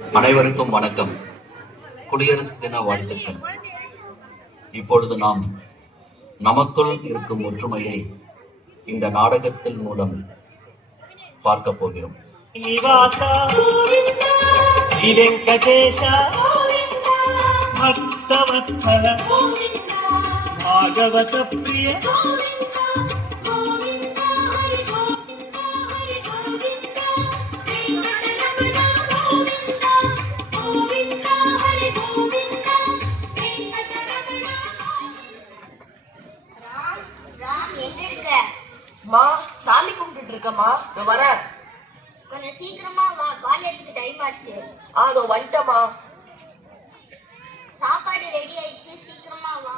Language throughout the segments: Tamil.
அனைவருக்கும் வணக்கம். குடியரசு தின வாழ்த்துக்கள். இப்பொழுது நாம் நமக்குள் இருக்கும் ஒற்றுமையை இந்த நாடகத்தின் மூலம் பார்க்க போகிறோம். பாகவத பிரிய சாமி கும்பிட்டு இருக்கமா, வர கொஞ்சம் சீக்கிரமா வா, காலேஜுக்கு டைம் ஆச்சு. அதோ வந்துட்டமா. சாப்பாடு ரெடி ஆயிடுச்சு, சீக்கிரமா வா.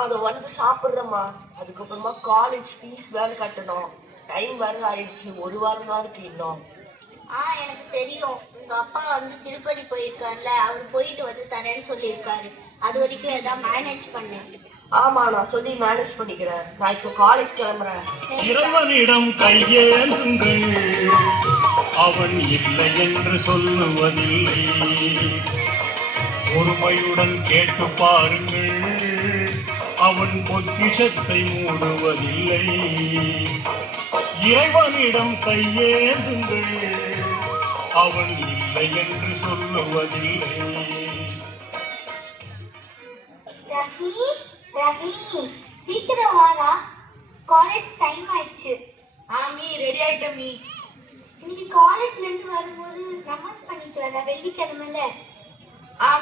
அதோ வந்து சாப்பிடுறமா. அதுக்கப்புறமா காலேஜ் ஃபீஸ் வேற கட்டணும். டைம் வேற ஆயிடுச்சு, ஒரு வாரம் தான் இருக்கு இன்னும். எனக்கு தெரியும். உங்க அப்பா வந்து திருப்பதி போயிருக்காருல, அவர் போயிட்டு வந்து தரேன்னு சொல்லியிருக்காரு. அது வரைக்கும் ஏதாவது மேனேஜ் பண்ணேன். ஆமா, நான் சொல்லி மேனேஜ் பண்ணிக்கிறேன். நான் இப்போ காலேஜ் கிளம்புறேன். இறைவனிடம் கையேந்துங்கள், அவன் இல்லை என்று சொல்லுவதில்லை. பொறுமையுடன் கேட்டு பாருங்கள், அவன் பொக்கிஷத்தை மூடுவதில்லை. இறைவனிடம் கையேந்துங்கள், அவன் இல்லை என்று சொல்லுவதில்லை. ரவி, சீக்கிரம் வாடா, காலேஜ் டைம் ஆயிடுச்சு. மீ ரெடி ஆயிட்ட மீ. இன்னைக்கு காலேஜ்ல இருந்து வரும்போது நமாஸ் பண்ணிட்டு வர, வெள்ளிக்கிழமைல.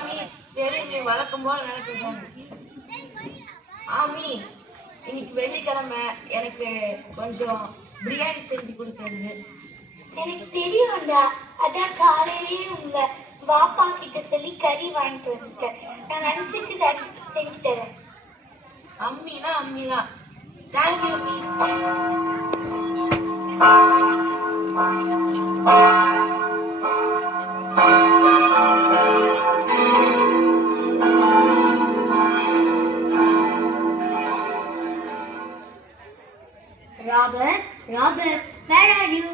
மீ தெரியும் மீ, வழக்கம் போல நடக்குது. மீ இன்னைக்கு வெள்ளிக்கிழமை, எனக்கு கொஞ்சம் பிரியாணி செஞ்சு கொடுக்கறது. எனக்கு தெரியும்டா, அதான் காலையிலேயே உங்க பாப்பா கிட்ட சொல்லி கறி வாங்கிட்டு வந்துட்டேன். நான் நினைச்சிட்டு செஞ்சு தரேன். அம்மினா தேங்க்யூ மீ. Robert, where are you?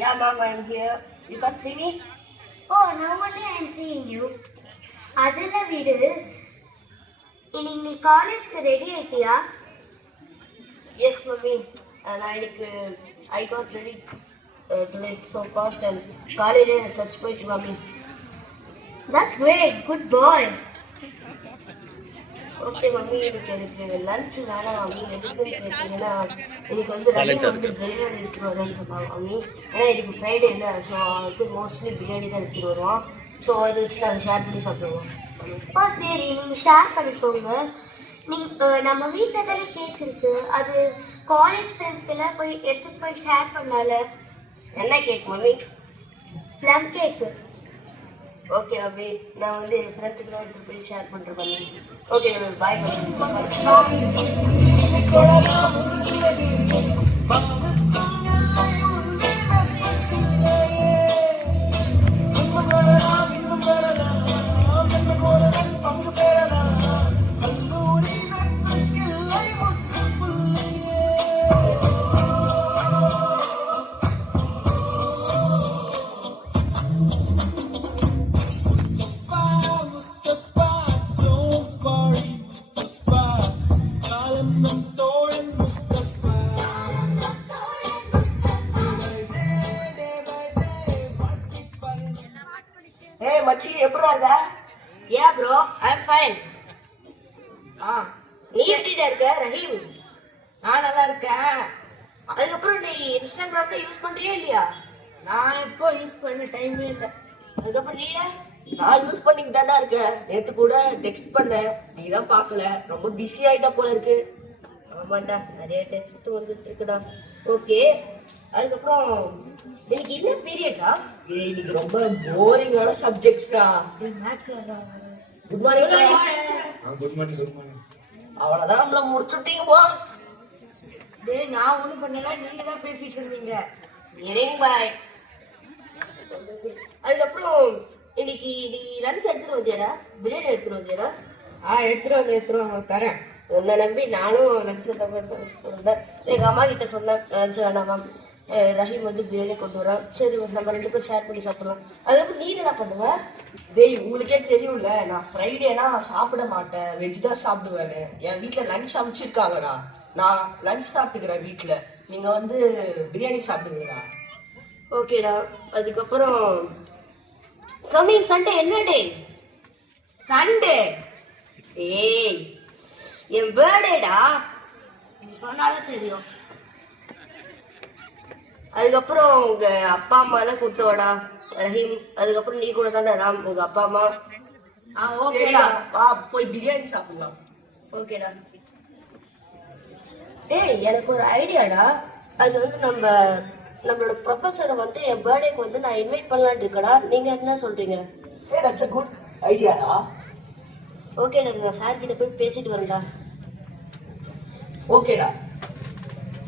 Yeah, ma'am, I'm here. You can see me? Oh, now only I'm seeing you. அதுல விடு, இன்னைக்கு நீ காலேஜ்க்கு ready ஆயிட்டியா? Yes, mummy. And I got ready today so fast and காலையிலே நான் சர்ச் போயிட்டு mummy. That's great, good boy. Okay mummy, எனக்கு லஞ்ச் வேணாம் மம்மி. எதுக்குன்னு கேட்டீங்கன்னா, எனக்கு வந்து ரஹீம் வந்து பிரியாணி எடுத்துட்டு வரேன்னு சொன்னாங்க மம்மி. ஏன்னா எனக்கு ஃப்ரைடே இல்லை, ஸோ வந்து மோஸ்ட்லி பிரியாணி தான் எடுத்துட்டு வருவோம். ஸோ அதை வச்சு நாங்கள் ஷேர் பண்ணி சாப்பிடுவோம். சரி, நீங்கள் ஷேர் பண்ணிக்கோங்க. நம்ம வீட்டில் தானே கேக் இருக்கு, அது காலேஜ் ஃப்ரெண்ட்ஸ்க்கெல்லாம் போய் எடுத்துட்டு போய் ஷேர் பண்ணால. என்ன cake mummy? Plum cake. Okay mummy, நான் வந்து என் ஃப்ரெண்ட்ஸுக்கெல்லாம் எடுத்துட்டு போய் ஷேர் பண்ணுறேன் மம்மி. ஓகே மம்மி, பாய் மச்சி, எப்படா இருக்க? Yeah bro, I'm fine. நீ எப்படிடா இருக்க ரஹீம்? நான் நல்லா இருக்கேன். அதுக்கப்புறம் நீ இன்ஸ்டாகிராம்ல யூஸ் பண்றியா இல்லையா? நான் இப்போ யூஸ் பண்ண டைமே இல்லை. அதுக்கப்புறம் நீடா? நான் யூஸ் பண்ணிட்டு தானே இருக்கேன். நேத்து கூட டெக்ஸ்ட் பண்ணேன், நீ தான் பார்க்கல. ரொம்ப பிஸி ஆயிட்டா போல இருக்கு. ஆமாண்டா, நிறைய டெக்ஸ்ட் வந்துட்டு இருக்குடா. ஓகே, அதுக்கப்புறம் இன்னைக்கு என்ன பீரியடா? இன்னைக்கு ரொம்ப போரிங்கான சப்ஜெக்ட்ஸ்டா. Maths good morning sir. Good morning. அவ்வளவுதான், நம்மள முடிச்சுட்டீங்க போ. டேய், நான் ஒண்ணும் பண்ணல, நீங்க தான் பேசிட்டு இருந்தீங்க. இருங்க பாய். அதுக்கப்புறம் இன்னைக்கு நீ லஞ்ச் எடுத்துட்டு வந்தியாடா? பிரியாணி எடுத்துட்டு வந்தியாடா? எடுத்துட்டு வாங்க தரேன். உன்னை நம்பி நானும் லஞ்ச் வந்தேன். எங்க அம்மா கிட்ட சொன்னேன் லஞ்ச் வேணாமா. ரஹீம் வந்து பிரியாணி கொண்டு வரான். சரி நம்ம 2 பேரும் ஷேர் பண்ணி சாப்பிடுறோம். அதுக்கப்புறம் நீ என்ன பண்ணுவ? டேய் உங்களுக்கே தெரியும்ல, நான் ஃப்ரைடேனா சாப்பிட மாட்டேன், வெஜ் தான் சாப்பிடுவேன்னு. என் வீட்டுல லஞ்ச் அமைச்சிருக்காங்கடா, நான் லஞ்ச் சாப்பிட்டுக்கிறேன் வீட்டுல. நீங்க வந்து பிரியாணி சாப்பிடுவீங்களா? ஓகேடா. அதுக்கப்புறம் கமிங் சண்டே என்ன டே? சண்டே. ஏய் என் பர்த்டேடா, நீ சொன்னாலும் தெரியும். அதுக்கப்புறம் உங்க அப்பா அம்மா எல்லாம் கூப்பிட்டுவாடா ரஹீம். அதுக்கப்புறம் நீ கூட தானே ராம், உங்க அப்பா அம்மா. ஓகேடா, வா போய் பிரியாணி சாப்பிடலாம். ஓகேடா. டேய் எனக்கு ஒரு ஐடியாடா. அது வந்து நம்மளோட ப்ரொஃபஸரை வந்து என் பர்த்டேக்கு வந்து நான் இன்வைட் பண்ணலான்னு இருக்கடா. நீங்க என்ன சொல்றீங்க? ஏ தட்ஸ் a குட் ஐடியாடா. ஓகேடா, நான் சார் கிட்ட போய் பேசிட்டு வரேன்டா. ஓகேடா.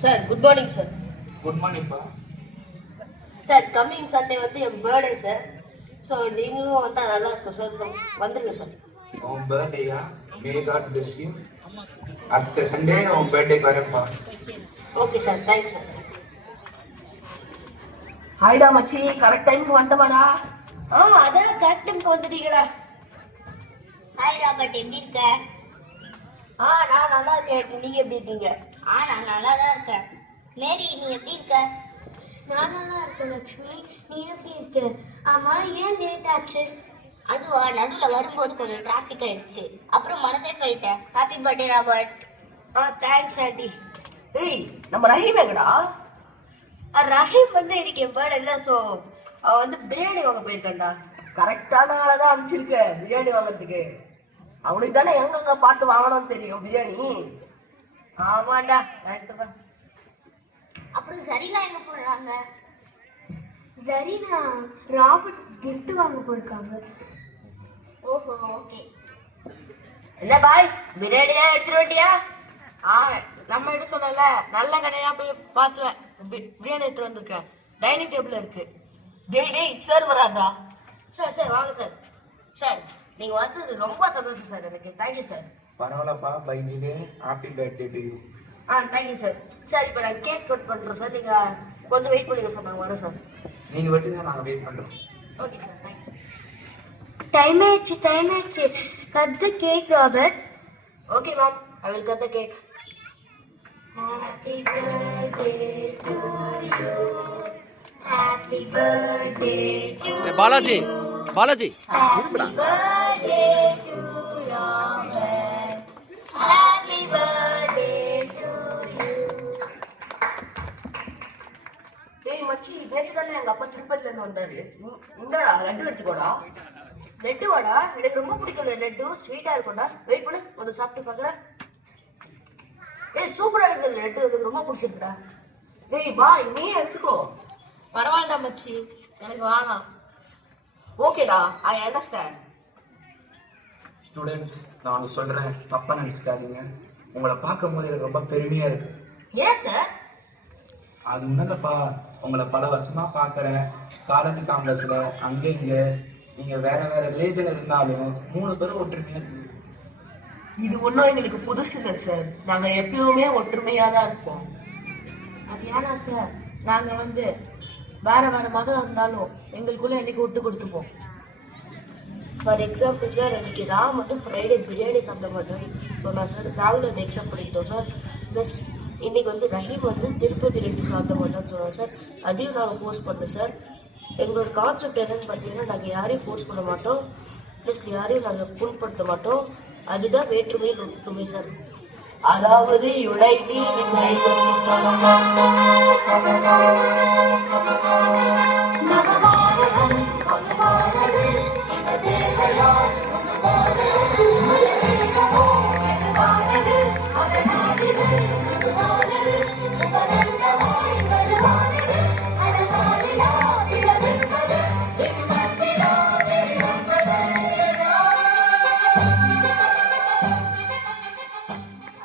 Sir good morning sir. Good மார்னிங்ப்பா. சார் கம்மிங் சண்டே வந்து என் பர்த்டே சார். ஸோ நீங்களும் வந்தா நல்லா இருக்கும் சார். ஸோ வந்துருங்க சார். உன் பர்த்டேயா? May god bless you. அடுத்த சண்டே உன் பர்த்டேக்கு வரேன்ப்பா. Okay sir, thanks sir. ஹாய்டா மச்சி, கரெக்ட் டைமுக்கு வந்துட்டமாடா. அதான் கரெக்ட் டைமுக்கு வந்துட்டீங்கடா. ஹாய் ராபர்ட், எப்படி இருக்க? நான் நல்லா இருக்கேன். நீங்க எப்படி இருக்கீங்க? நான் நல்லா தான் இருக்கேன். மேரி, நீ எப்படி இருக்க? நான் நல்லா இருக்கேன் லக்ஷ்மி. நீ எப்படி இருக்க? ஆமா, ஏன் லேட் ஆச்சு? அதுவா, நடுவில் வரும்போது கொஞ்சம் டிராஃபிக் ஆயிடுச்சு, அப்புறம் மறந்தே போயிட்டேன். Happy birthday Robert. Thanks aunty. ஏய் நம்ம ரஹீம் எங்கடா? ரஹீம் வந்து இன்னைக்கு என் பர்த்டே இல்ல, ஸோ அவன் வந்து பிரியாணி வாங்க போயிருக்கான்டா. கரெக்டான ஆளை தான் அனுப்பிச்சிருக்க பிரியாணி வாங்கறதுக்கு. அவனுக்கு தானே எங்கெங்க பார்த்து வாங்கணும்னு தெரியும் பிரியாணி. ஆமாண்டா, கரெக்ட் தான். அப்புறம் ஜரீனா எங்க போறாங்க? ஜரீனா ராபர்ட் கிஃப்ட் வாங்க போயிருக்காங்க. ஓஹோ, ஓகே. என்ன பாய், பிரியாணி தான் எடுத்துட்டு வண்டியா? நம்ம எடுத்து சொன்னல, நல்ல கடையா போய் பார்த்து பிரியாணி எடுத்துட்டு வந்திருக்கேன். டைனிங் டேபிள் இருக்கு. டேய் சார் வராதா? சார் வாங்க சார். சார் நீங்க வந்தது ரொம்ப சந்தோஷம் சார் எனக்கு. Thank you sir. பரவாயில்லப்பா, by the way happy birthday to you. Thank you sir. Sir இப்போ நான் கேக் கட் பண்றேன் சார், நீங்க கொஞ்சம் வெயிட் பண்ணுங்க சார், நாங்கள் வரோம் சார். நீங்க வெட்டுங்க, நாங்க வெயிட் பண்றோம். Okay sir, thanks. டைம் ஆயிடுச்சு. Cut the cake Robert. Okay ma'am, I will cut the cake. Happy birthday to you. Happy birthday to you. Balaji Happy birthday to Robert. Happy birthday to you. டேய் மச்சி, நேற்று தானே எங்க அப்பா திருப்பதில இருந்து வந்தாரு. இங்கடா லட்டு எடுத்துக்கோடா. லட்டு வாடா, எனக்கு ரொம்ப பிடிக்கும் லட்டு. ஸ்வீட்டா இருக்கும்டா. வெயிட் பண்ணு, கொஞ்சம் சாப்பிட்டு பாக்குறேன். ஏய் சூப்பரா இருக்குது லட்டு, எனக்கு ரொம்ப பிடிச்சிருக்குடா. டேய் வா, நீ எடுத்துக்கோ. பரவாயில்லடா மச்சி, எனக்கு வேணாம். ஓகேடா, ஐ அண்டர்ஸ்டாண்ட். ஸ்டூடெண்ட்ஸ், நான் ஒன்று சொல்றேன், தப்பா நினைச்சுக்காதீங்க. உங்களை பார்க்கும் போது எனக்கு ரொம்ப பெருமையா இருக்கு. ஏன் சார்? அது ஒண்ணுலப்பா, உங்களை பல வருஷமா பாக்குறேன். காலேஜ் காம்ப்ளெக்ஸ்ல அங்க இங்க நீங்க வேற ரிலேஜன் இருந்தாலும் 3 பேரும் ஒற்றுமையா இருக்கீங்க. இது ஒன்றும் எங்களுக்கு புதுசு இல்லை சார். நாங்க எப்பயுமே ஒற்றுமையா தான் இருப்போம். அது ஏன்னா சார், நாங்க வந்து வேற மதம் இருந்தாலும் எங்களுக்குள்ள என்னைக்கு விட்டு கொடுத்துப்போம். ஃபார் எக்ஸாம்பிள் சார், இன்னைக்கு ராம் வந்து ஃப்ரைடே பிரியாணி சாப்பிட மாட்டேன் சொன்னார் சார். நாங்களும் அதை எக்ஸாப்ட் பண்ணிக்கிட்டோம் சார். ப்ளஸ் இன்னைக்கு வந்து ரஹீம் வந்து திருப்பதி ரெட்டி சாப்பிட மாட்டோம்னு சொன்னார் சார். அதையும் நாங்கள் ஃபோர்ஸ் பண்ணோம் சார். எங்களோட கான்செப்ட் என்னன்னு பார்த்தீங்கன்னா, நாங்கள் யாரையும் ஃபோர்ஸ் பண்ண மாட்டோம், ப்ளஸ் யாரையும் நாங்கள் புண்படுத்த மாட்டோம். அதுதான் வேற்றுமையில் ஒற்றுமை சார். அதாவது யுனைட்டி இன் டைவர்சிட்டி.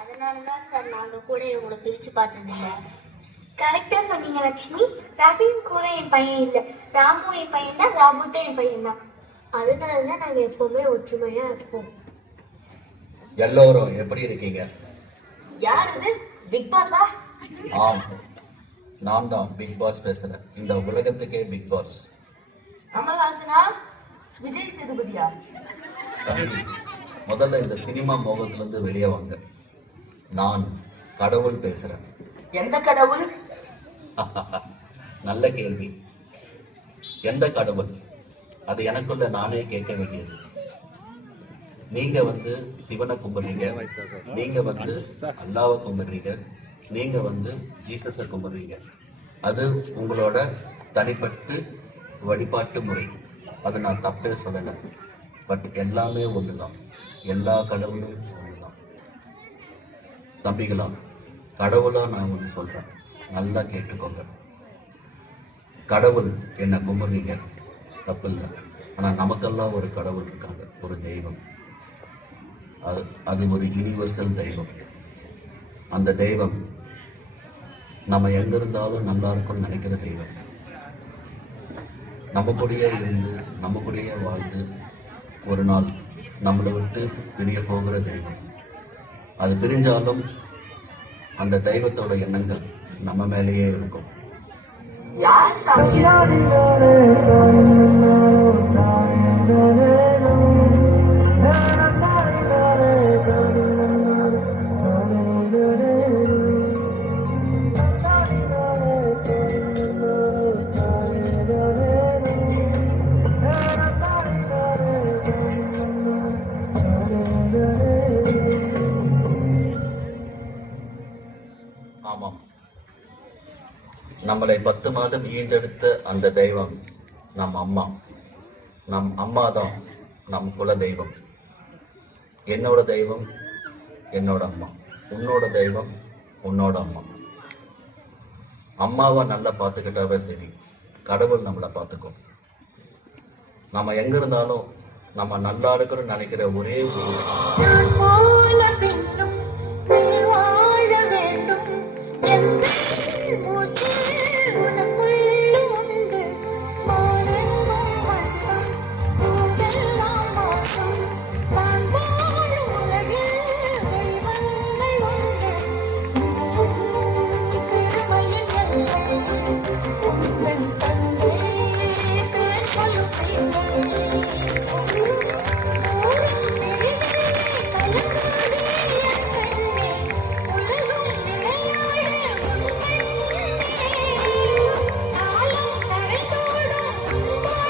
அதனாலதான் சார் நாங்க கூட இவங்களை பிரிச்சு பார்த்ததில்ல. கரெக்டா சொன்னீங்க லட்சுமி. ரஹீம் கூட என் பையன் இல்ல, ராமும் என் பையன் தான், ராபர்ட்டும் என் பையன் தான். அதனாலதான் நாங்க எப்பவுமே ஒற்றுமையா இருப்போம். எல்லோரும் எப்படி இருக்கீங்க? யார் இது? பிக் பாஸா? ஆம், நான் தான் பிக் பாஸ் பேசுறேன். இந்த உலகத்துக்கே பிக் பாஸ். கமல்ஹாசனா விஜய் சேதுபதியா? தம்பி, முதல்ல இந்த சினிமா மோகத்திலிருந்து வெளியே வாங்க. நான் கடவுள் பேசுறேன். எந்த கடவுள்? நல்ல கேள்வி. எந்த கடவுள்? அது எனக்குள்ள நானே கேட்க வேண்டியது. நீங்க சிவனை கும்பிடுறீங்க, நீங்க அல்லாவை கும்பிடுறீங்க, நீங்க ஜீசஸை கும்பிடுறீங்க. அது உங்களோட தனிப்பட்டு வழிபாட்டு முறை. அது நான் தப்பே சொல்லலை. பட் எல்லாமே ஒண்ணுதான். எல்லா கடவுளும் ஒண்ணுதான். தம்பிகளா, கடவுளா நான் ஒன்று சொல்றேன், நல்லா கேட்டுக்கோங்க. கடவுள் என்னை கும்பிடுறீங்க, தப்பு இல்லை. ஆனால் நமக்கெல்லாம் ஒரு கடவுள் இருக்காங்க, ஒரு தெய்வம். அது ஒரு யூனிவர்சல் தெய்வம். அந்த தெய்வம் நம்ம எங்க இருந்தாலும் நல்லா இருக்கும்னு நினைக்கிற தெய்வம். நம்ம கூடயே இருந்து நம்ம கூடயே வாழ்ந்து ஒரு நாள் நம்மளை விட்டு பிரிய போகிற தெய்வம். அது பிரிஞ்சாலும் அந்த தெய்வத்தோட எண்ணங்கள் நம்ம மேலேயே இருக்கும். ஆமாம், நம்மளை 10 மாதம் ஈண்டெடுத்த அந்த தெய்வம் நம் அம்மா. நம் அம்மா தான் நம் குல தெய்வம். என்னோட தெய்வம் என்னோட அம்மா, உன்னோட தெய்வம் உன்னோட அம்மா. அம்மாவை நல்லா பார்த்துக்கிட்டாவே சரி, கடவுள் நம்மளை பார்த்துக்கும். நம்ம எங்க இருந்தாலும் நம்ம நல்லா இருக்கிறோம்னு நினைக்கிற ஒரே